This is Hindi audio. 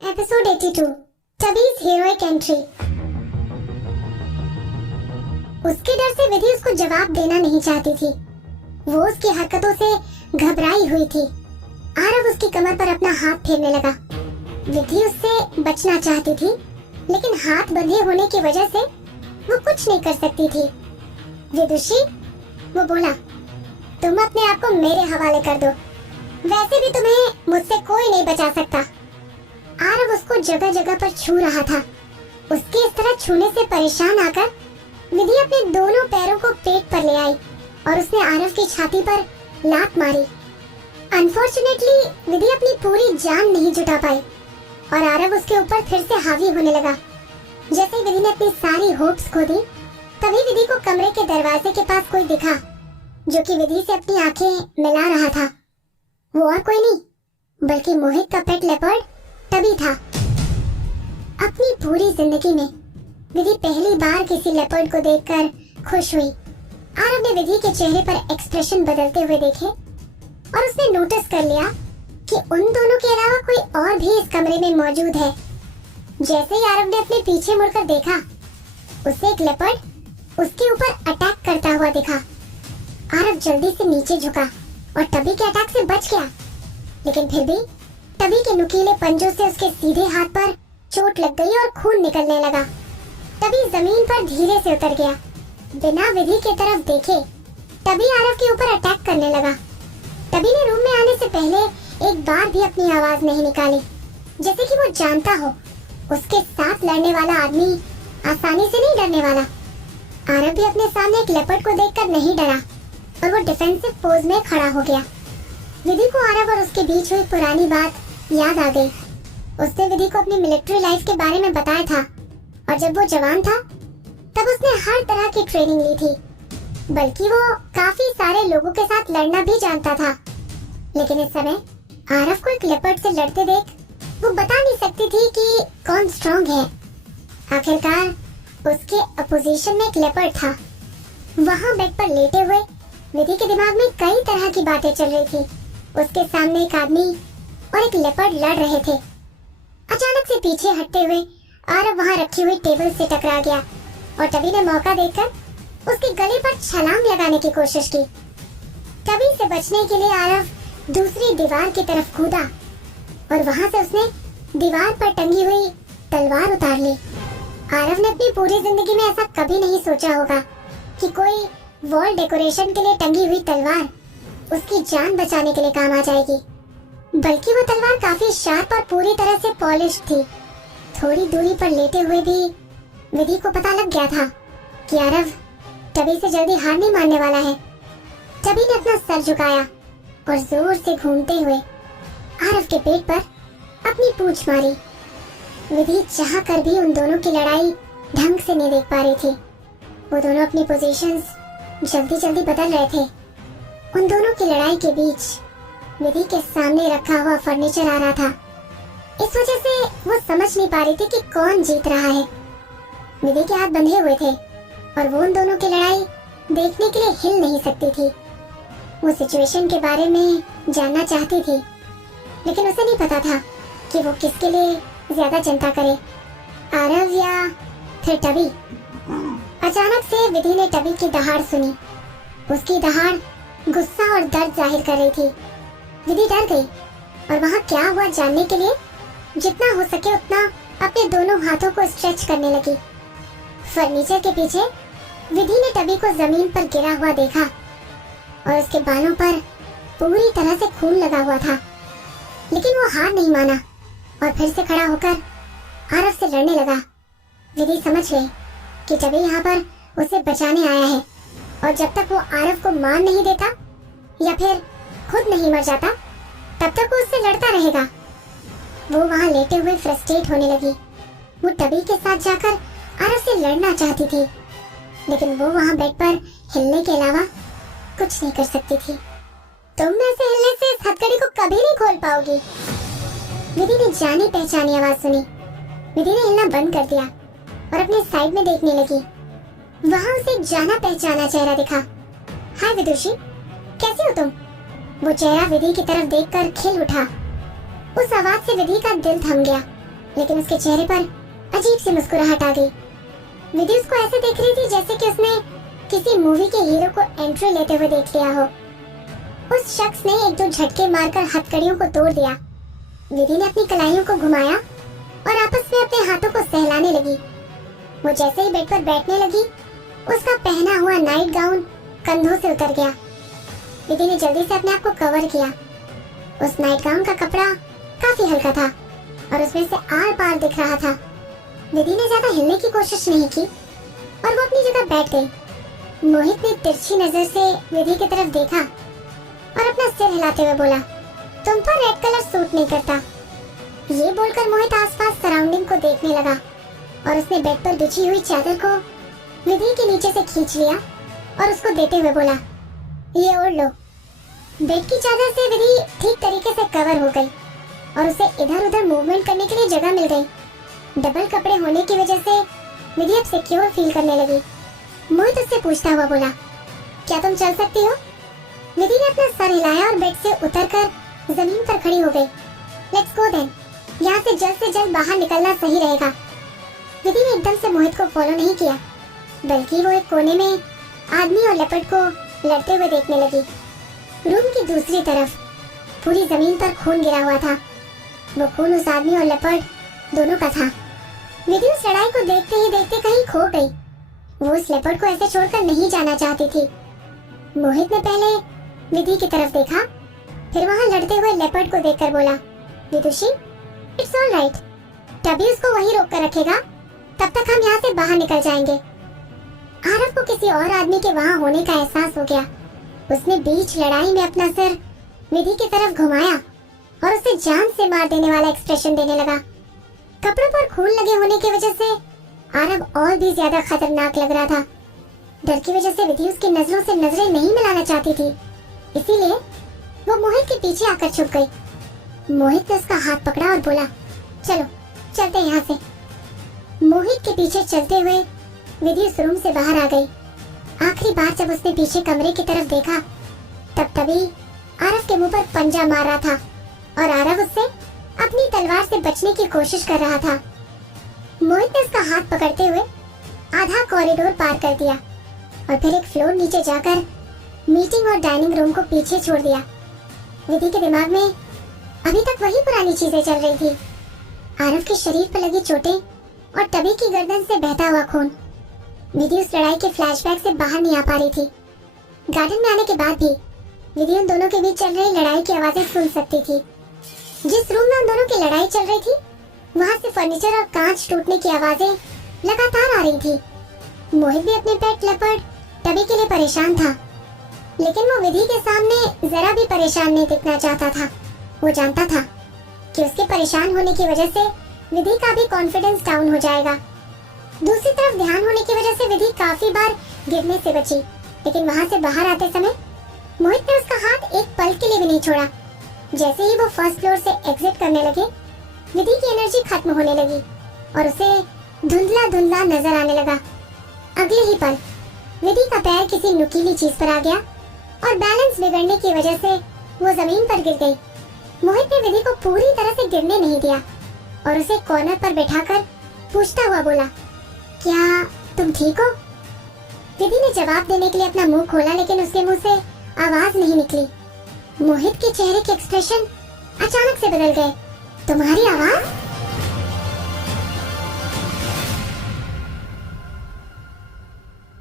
Episode 82 टबीज heroic entry. उसके डर से विधि उसको जवाब देना नहीं चाहती थी। वो उसकी हरकतों से घबराई हुई थी। आरव उसकी कमर पर अपना हाथ फेरने लगा। विधि उससे बचना चाहती थी, लेकिन हाथ बंधे होने की वजह से वो कुछ नहीं कर सकती थी। विदुषी, वो बोला, तुम अपने आप को मेरे हवाले कर दो। वैसे भी तुम्हें मुझसे कोई नहीं बचा सकता। आरव उसको जगह जगह पर छू रहा था। उसके इस तरह छूने से परेशान आकर विधि अपने दोनों पैरों को पेट पर ले आई और उसने आरव की छाती पर लात मारी। अनफॉर्चुनेटली विधि अपनी पूरी जान नहीं जुटा पाई और आरव उसके ऊपर फिर से हावी होने लगा। जैसे ही विधि ने अपनी सारी होप्स खो दी, तभी विधि को कमरे के दरवाजे के पास कोई दिखा, जो कि विधि से अपनी आंखें मिला रहा था। वो और कोई नहीं बल्कि मोहित का पेट लेपर्ड टबी था। अपनी पूरी जिंदगी में विधि पहली बार किसी लेपर्ड को देखकर खुश हुई। आरव ने विधि के चेहरे पर एक्सप्रेशन बदलते हुए देखे और उसने नोटिस कर लिया कि उन दोनों के अलावा कोई और भी इस कमरे में मौजूद है। जैसे ही आरव ने अपने पीछे मुड़कर देखा, उसे एक लेपर्ड उसके ऊपर अटैक करता हुआ दिखा। आरव जल्दी से नीचे झुका और टबी के अटैक से बच गया, लेकिन फिर भी टबी के नुकीले पंजों से उसके सीधे हाथ पर चोट लग गई और खून निकलने लगा। टबी जमीन पर धीरे से उतर गया। बिना विधि की तरफ देखे टबी आरव के ऊपर अटैक करने लगा। टबी ने रूम में आने से पहले एक बार भी अपनी आवाज नहीं निकाली, जैसे कि वो जानता हो उसके साथ लड़ने वाला आदमी आसानी से नहीं डरने वाला। आरव भी अपने सामने एक लेपर्ड को देखकर नहीं डरा और वो डिफेंसिव पोज में खड़ा हो गया। विधि को आरव और उसके बीच हुई पुरानी बात याद आ गई। उसने विधि को अपनी मिलिट्री लाइफ के बारे में बताया था और जब वो जवान था तब उसने हर तरह की ट्रेनिंग ली थी, बल्कि वो काफी सारे लोगों के साथ लड़ना भी जानता था। लेकिन इस समय आरव को एक लेपर्ड से लड़ते देख वो बता नहीं सकती थी कि कौन स्ट्रॉन्ग है। आखिरकार उसके अपोजिशन में एक लेपर्ड था। वहाँ बेड पर लेटे हुए विधि के दिमाग में कई तरह की बातें चल रही थी। उसके सामने एक आदमी और एक लेपर्ड लड़ रहे थे। अचानक से पीछे हटते हुए आरव वहाँ रखी हुई टेबल से टकरा गया और टबी ने मौका देखकर उसके गले पर छलांग लगाने की कोशिश की। टबी से बचने के लिए आरव दूसरी दीवार की तरफ कूदा और वहाँ से उसने दीवार पर टंगी हुई तलवार उतार ली। आरव ने अपनी पूरी जिंदगी में ऐसा कभी नहीं सोचा होगा कि कोई वॉल डेकोरेशन के लिए टंगी हुई तलवार उसकी जान बचाने के लिए काम आ जाएगी। बल्कि वो तलवार काफी शार्प और पूरी तरह से पॉलिश थी। थोड़ी दूरी पर लेटे हुए भी विधि को पता लग गया था कि आरव टबी से जल्दी हार नहीं मानने वाला है। टबी ने अपना सर झुकाया और जोर से घूमते हुए आरव के पेट पर अपनी पूंछ मारी। विधि चाह कर भी उन दोनों की लड़ाई ढंग से नहीं देख पा रही थी। वो दोनों अपनी पोजीशंस जल्दी जल्दी बदल रहे थे। उन दोनों की लड़ाई के बीच विधि के सामने रखा हुआ फर्नीचर आ रहा था। इस वजह से वो समझ नहीं पा रही थी कि कौन जीत रहा है। विधि के हाथ बंधे हुए थे और वो उन दोनों की लड़ाई देखने के लिए हिल नहीं सकती थी। वो सिचुएशन के बारे में जानना चाहती थी, लेकिन उसे नहीं पता था कि वो किसके लिए ज्यादा चिंता करे, आरव या फिर टबी। अचानक से विधि ने टबी की दहाड़ सुनी। उसकी दहाड़ गुस्सा और दर्द जाहिर कर रही थी। विधि डर गई और वहाँ क्या हुआ जानने के लिए जितना हो सके उतना अपने दोनों हाथों को स्ट्रेच करने लगी। फर्नीचर के पीछे विधि ने टबी को जमीन पर गिरा हुआ देखा और उसके बालों पर पूरी तरह से खून लगा हुआ था, लेकिन वो हार नहीं माना और फिर से खड़ा होकर आरव से लड़ने लगा। विधि समझ गई कि टबी यहाँ पर उसे बचाने आया है और जब तक वो आरव को मार नहीं देता या फिर खुद नहीं मर जाता, तब तक वो उससे लड़ता रहेगा। वो वहाँ लेटे हुए फ्रस्ट्रेट होने लगी। वो टबी के साथ जाकर आरव से लड़ना चाहती थी, लेकिन वो वहाँ बेड पर हिलने के अलावा कुछ नहीं कर सकती थी। तुम ऐसे हिलने से इस हथकड़ी को कभी नहीं खोल पाओगी। विधि ने जानी पहचानी आवाज सुनी। विधि ने हिलना बंद कर दिया और अपने साइड में देखने लगी। वहाँ उसे एक जाना पहचाना चेहरा दिखा। हाय विदुषी, कैसी हो तुम? वो चेहरा विधि की तरफ देखकर खिल उठा। उस आवाज से विधि का दिल थम गया लेकिन उसके चेहरे पर अजीब सी मुस्कुराहट आ गई। विधि उसको ऐसे देख रही थी जैसे कि उसने किसी मूवी के हीरो को एंट्री लेते हुए देख लिया हो। उस शख्स ने एक दो झटके मारकर हथकड़ियों को तोड़ दिया। विधि ने अपनी कलाइयों को घुमाया और आपस में अपने हाथों को सहलाने लगी। वो जैसे ही बेड पर बैठने लगी, उसका पहना हुआ नाइट गाउन कंधों से उतर गया। विधि ने जल्दी से अपने आप को कवर किया। उस नाइट गाउन का कपड़ा काफी हल्का था और उसमें से आर पार दिख रहा था। विधि ने ज्यादा हिलने की कोशिश नहीं की और वो अपनी जगह बैठ गई। मोहित ने तिरछी नजर से विधि की तरफ देखा और अपना सिर हिलाते हुए बोला, तुम पर रेड कलर सूट नहीं करता। ये बोलकर मोहित आसपास सराउंडिंग को देखने लगा और उसने बेड पर बिछी हुई चादर को विधि के नीचे से खींच लिया और उसको देते हुए बोला, ये ओढ़ लो। बेड की चादर से विधि ठीक तरीके से कवर हो गई और उसे इधर उधर मूवमेंट करने के लिए जगह मिल गई। डबल कपड़े होने की वजह से विधि अब सिक्योर फील करने लगी। मोहित उससे पूछता हुआ बोला, क्या तुम चल सकती हो? विधि ने अपना सर हिलाया और बेड से उतरकर जमीन पर खड़ी हो गई। लेट्स गो देन, यहाँ से जल्द बाहर निकलना सही रहेगा। विधि ने एकदम से मोहित को फॉलो नहीं किया, बल्कि वो एक कोने में आदमी और लेपर्ड को लड़ते हुए देखने लगी। रूम की दूसरी तरफ पूरी जमीन पर खून गिरा हुआ था। वो खून उस आदमी और लेपर्ड दोनों का था। विधि उस लड़ाई को देखते ही देखते कहीं खो गई। वो उस लेपर्ड को ऐसे छोड़कर नहीं जाना चाहती थी। मोहित ने पहले विधि की तरफ देखा, फिर वहाँ लड़ते हुए लेपर्ड को देखकर बोला, विदुषी, इट्स ऑल राइट। तभी उसको वहीं रोक कर रखेगा, तब तक हम यहाँ से बाहर निकल जाएंगे। आरव को किसी और आदमी के वहाँ होने का एहसास हो गया। उसने बीच लड़ाई में अपना सिर विधि की तरफ घुमाया और उसे जान से मार देने वाला एक्सप्रेशन देने लगा। कपड़ों पर खून लगे होने की वजह से आरव और भी ज्यादा खतरनाक लग रहा था। डर की वजह से विधि उसकी नजरों से नजरें नहीं मिलाना चाहती थी, इसीलिए वो मोहित के पीछे आकर छुप गई। मोहित ने उसका हाथ पकड़ा और बोला, चलो चलते यहाँ से। मोहित के पीछे चलते हुए विधि उस रूम से बाहर आ गई। आखिरी बार जब उसने पीछे कमरे की तरफ देखा, तभी आरव के मुंह पर पंजा मार रहा था और आरव उससे अपनी तलवार से बचने की कोशिश कर रहा था। मोहित ने उसका हाथ पकड़ते हुए आधा कॉरिडोर पार कर दिया और फिर एक फ्लोर नीचे जाकर मीटिंग और डाइनिंग रूम को पीछे छोड़ दिया। विधि के दिमाग में अभी तक वही पुरानी चीजें चल रही थी। आरव के शरीर पर लगी चोटें और टबी की गर्दन से बहता हुआ खून। विधि उस लड़ाई के फ्लैशबैक से बाहर नहीं आ पा रही थी। गार्डन में आने के बाद भी विधि उन दोनों के बीच चल रही लड़ाई की आवाजें सुन सकती थी। जिस रूम में उन दोनों की लड़ाई चल रही थी, वहाँ से फर्नीचर और कांच टूटने की आवाजें लगातार आ रही थी। मोहित भी अपने पेट लेपर्ड टबी के लिए परेशान था, लेकिन वो विधि के सामने जरा भी परेशान नहीं दिखना चाहता था। वो जानता था कि उसके परेशान होने की वजह से विधि का भी कॉन्फिडेंस डाउन हो जाएगा। दूसरी तरफ ध्यान होने की वजह से विधि काफी बार गिरने से बची, लेकिन वहाँ से बाहर आते समय मोहित ने उसका हाथ एक पल के लिए भी नहीं छोड़ा। जैसे ही वो फर्स्ट फ्लोर से एग्जिट करने लगे, विधि की एनर्जी खत्म होने लगी और उसे धुंधला धुंधला नजर आने लगा। अगले ही पल विधि का पैर किसी नुकीली चीज पर आ गया और बैलेंस बिगड़ने की वजह से वो जमीन पर गिर गई। मोहित ने विधि को पूरी तरह से गिरने नहीं दिया और उसे कॉर्नर पर बैठाकर पूछता हुआ बोला, क्या तुम ठीक हो? विधि ने जवाब देने के लिए अपना मुंह खोला, लेकिन उसके मुंह से आवाज नहीं निकली। मोहित के चेहरे के एक्सप्रेशन अचानक से बदल गए। तुम्हारी आवाज?